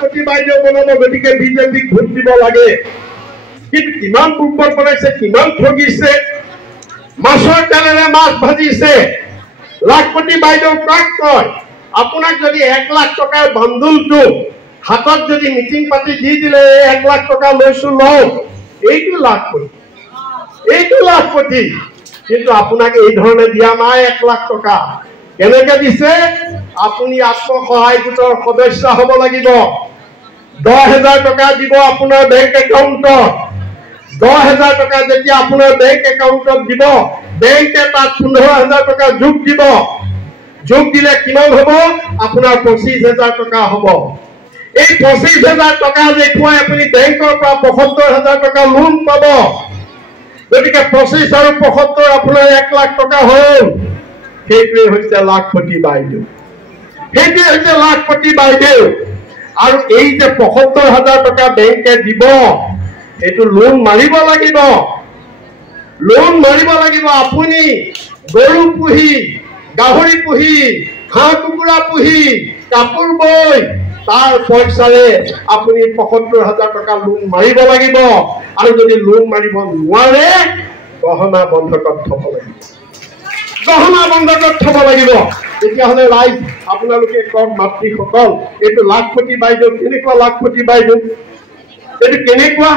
লাখপতি বাইদেউ বনাব, গতিকে বিজেপিক ভোট দিব লাগে। কিন্তু কিমান পূৰ্বত বনাইছে, কিমান ঠগিছে, মাছৰ তেলেৰে মাছ ভাজিছে। লাখপতি বাইদেউ কাক কয়? আপোনাক যদি 1 লাখ টকাৰ বান্দুলটো হাতত যদি মিটিং পাতি দি দিলে 1 লাখ টকা লৈছো লওক, এইটো লাখপতি, এইটো লাখপতি। কিন্তু আপোনাক এই ধৰণে দিয়া নাই 1 লাখ টকা। কেনেকে দিছে? আপুনি আত্মসহায় গোটৰ সদস্য হ'ব লাগিব। 10,000 টকা দিব আপোনাৰ বেংক একাউণ্টত। 10,000 টকা যেতিয়া আপোনাৰ বেংক একাউণ্টত দিব, বেংকে তাত 15,000 টকা যোগ দিব। যোগ দিলে কিমান হ'ব? আপোনাৰ 25,000 টকা হ'ব। এই 25,000 টকা দেখুৱাই আপুনি বেংকৰ পৰা 75,000 টকা লোন পাব। গতিকে 25 আৰু 75 আপোনাৰ 1 লাখ টকা হ'ল। সেইটোৱে হৈছে লাখপতি বাইদেউ, সেইটোৱে হৈছে লাখপতি বাইদেউ। আৰু এই যে 75,000 টকা বেংকে দিব, এইটো লোন মাৰিব লাগিব, লোন মাৰিব লাগিব। আপুনি গৰু পুহি, গাহৰি পুহি, হাঁহ কুকুৰা পুহি, কাপোৰ বৈ তাৰ পইচাৰে আপুনি 75,000 টকা লোন মাৰিব লাগিব। আৰু যদি লোন মাৰিব নোৱাৰে, গহনা বন্ধকত থব লাগিব, গহনা বন্ধকত থব লাগিব। তেতিয়াহ'লে ৰাইজ আপোনালোকে কওক, মাতৃসকল, এইটো লাখপতি বাইদেউ কেনেকুৱা? লাখপতি বাইদেউ এইটো কেনেকুৱা?